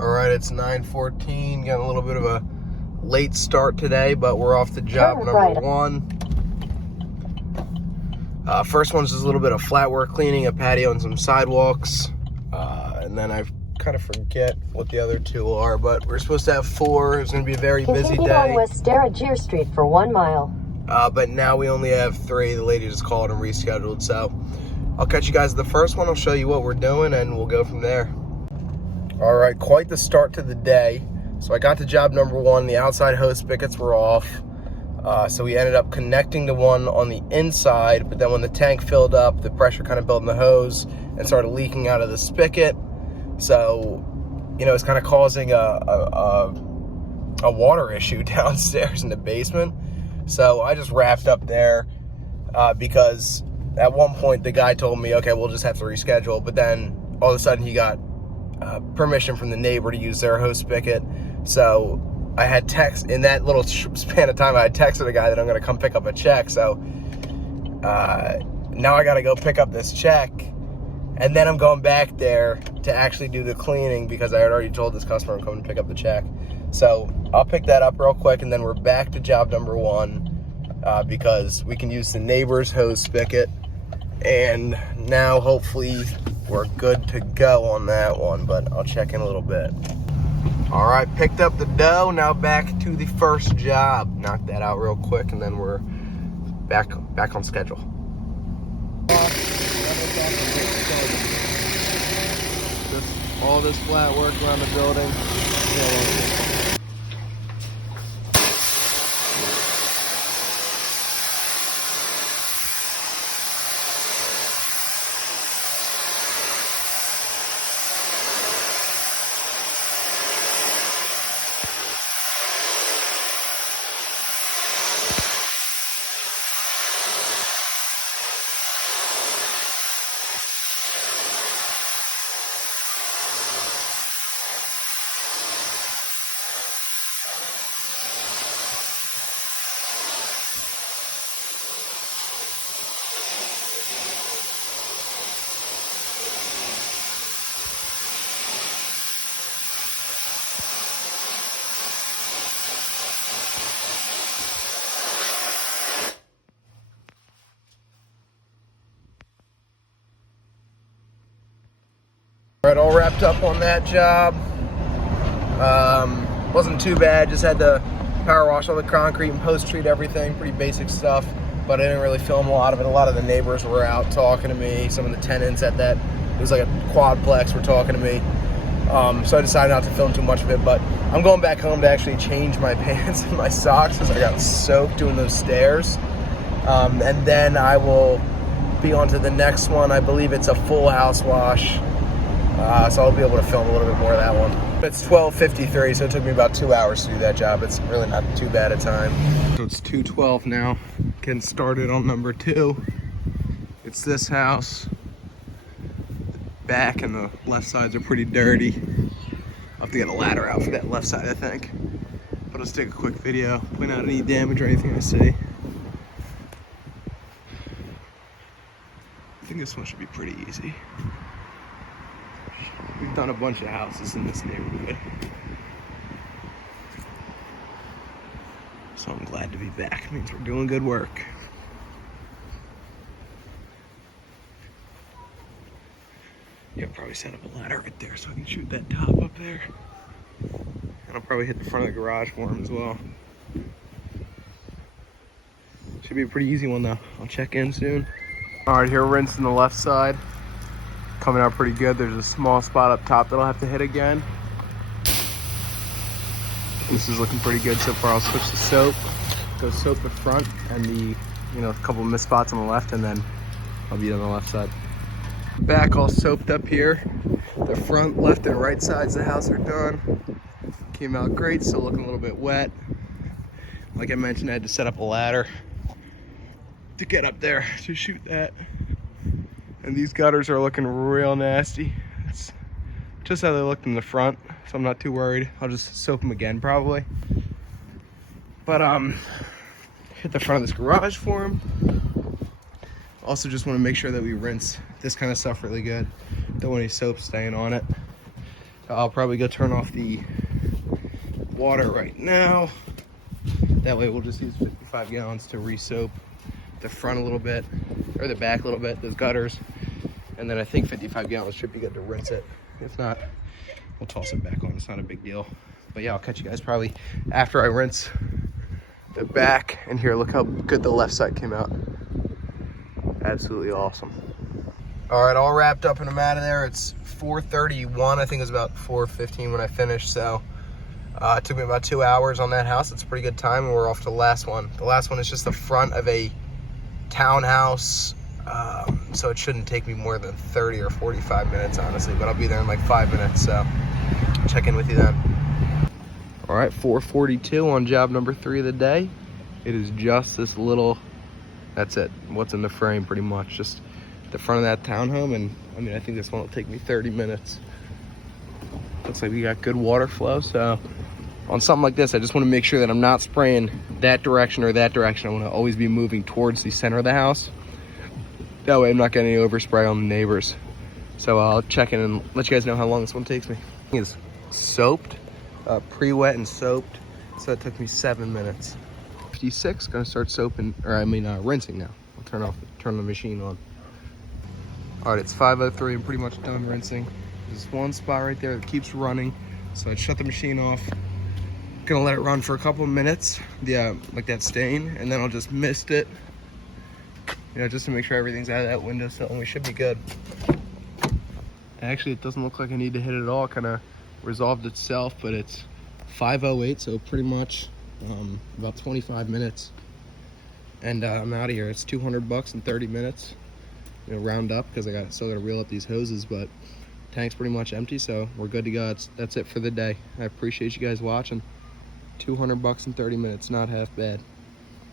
All right, it's 9:14. Got a little bit of a late start today, but we're off to job number one. First one's just a little bit of flat work cleaning, a patio and some sidewalks. And then I kind of forget what the other two are, but we're supposed to have 4. It's going to be a very busy Continue day. on West Darragir Street for 1 mile. But now we only have 3. The lady just called and rescheduled, so I'll catch you guys at the first one. I'll show you what we're doing, and we'll go from there. All right, quite the start to the day. So I got to job number 1. The outside hose spigots were off. So we ended up connecting the one on the inside, but then when the tank filled up, the pressure kind of built in the hose and started leaking out of the spigot. So, you know, it's kind of causing a water issue downstairs in the basement. So I just wrapped up there because at one point the guy told me, okay, we'll just have to reschedule. But then all of a sudden he got permission from the neighbor to use their hose spigot. So I had text in that little span of time. I had texted a guy that I'm going to come pick up a check. So now I got to go pick up this check, and then I'm going back there to actually do the cleaning because I had already told this customer I'm coming to pick up the check. So I'll pick that up real quick, and then we're back to job number 1 because we can use the neighbor's hose spigot, and now hopefully we're good to go on that one, but I'll check in a little bit. All right, picked up the dough. Now back to the first job. Knock that out real quick, and then we're back on schedule. Just all this flat work around the building. All right, all wrapped up on that job. Wasn't too bad, just had to power wash all the concrete and post-treat everything, pretty basic stuff, but I didn't really film a lot of it. A lot of the neighbors were out talking to me. Some of the tenants at that, it was like a quadplex, were talking to me. So I decided not to film too much of it, but I'm going back home to actually change my pants and my socks because I got soaked doing those stairs. And then I will be on to the next one. I believe it's a full house wash. So I'll be able to film a little bit more of that one. It's 12:53, so it took me about 2 hours to do that job. It's really not too bad a time. So it's 2:12 now. Getting started on number 2. It's this house. The back and the left sides are pretty dirty. I'll have to get a ladder out for that left side, I think. But let's take a quick video, point out any damage or anything I see. I think this one should be pretty easy. We've done a bunch of houses in this neighborhood, so I'm glad to be back. It means we're doing good work. Yeah, I'll probably set up a ladder right there so I can shoot that top up there. And I'll probably hit the front of the garage for him as well. Should be a pretty easy one though. I'll check in soon. All right, here we're rinsing the left side. Coming out pretty good. There's a small spot up top that I'll have to hit again. This is looking pretty good so far. I'll switch to soap. Go soap the front and the, a couple of missed spots on the left, and then I'll be on the left side. Back all soaped up here. The front, left, and right sides of the house are done. Came out great, still looking a little bit wet. Like I mentioned, I had to set up a ladder to get up there to shoot that. And these gutters are looking real nasty. It's just how they looked in the front, so I'm not too worried. I'll just soap them again probably. But hit the front of this garage for him. Also just want to make sure that we rinse this kind of stuff really good. Don't want any soap staying on it. I'll probably go turn off the water right now. That way we'll just use 55 gallons to re-soap the front a little bit, or the back a little bit, those gutters. And then I think 55 gallons should be good to rinse it. If not, we'll toss it back on. It's not a big deal. But yeah, I'll catch you guys probably after I rinse the back. And here, look how good the left side came out. Absolutely awesome. All right, all wrapped up and I'm out of there. It's 4:31. I think it was about 4:15 when I finished. So it took me about 2 hours on that house. It's a pretty good time, and we're off to the last one. The last one is just the front of a townhouse. So it shouldn't take me more than 30 or 45 minutes, honestly, but I'll be there in like 5 minutes. So check in with you then. All right, 4:42 on job number 3 of the day. It is just this little, that's it, what's in the frame pretty much, just the front of that townhome. And I mean, I think this one will take me 30 minutes. Looks like we got good water flow. So on something like this, I just want to make sure that I'm not spraying that direction or that direction. I want to always be moving towards the center of the house. That way I'm not getting any overspray on the neighbors. So I'll check in and let you guys know how long this one takes me. It's soaped, pre-wet and soaped. So it took me 7 minutes. 56, gonna start soaping, or I mean rinsing now. I'll turn the machine on. All right, it's 5:03. I'm pretty much done rinsing. There's one spot right there that keeps running. So I shut the machine off. Gonna let it run for a couple of minutes. Yeah, like that stain, and then I'll just mist it. You know, just to make sure everything's out of that windowsill, and we should be good. Actually, it doesn't look like I need to hit it at all. Kind of resolved itself, but it's 5:08, so pretty much about 25 minutes. And I'm out of here. It's $200 in 30 minutes. You know, round up, because I still got to reel up these hoses, but tank's pretty much empty, so we're good to go. That's it for the day. I appreciate you guys watching. $200 in 30 minutes, not half bad.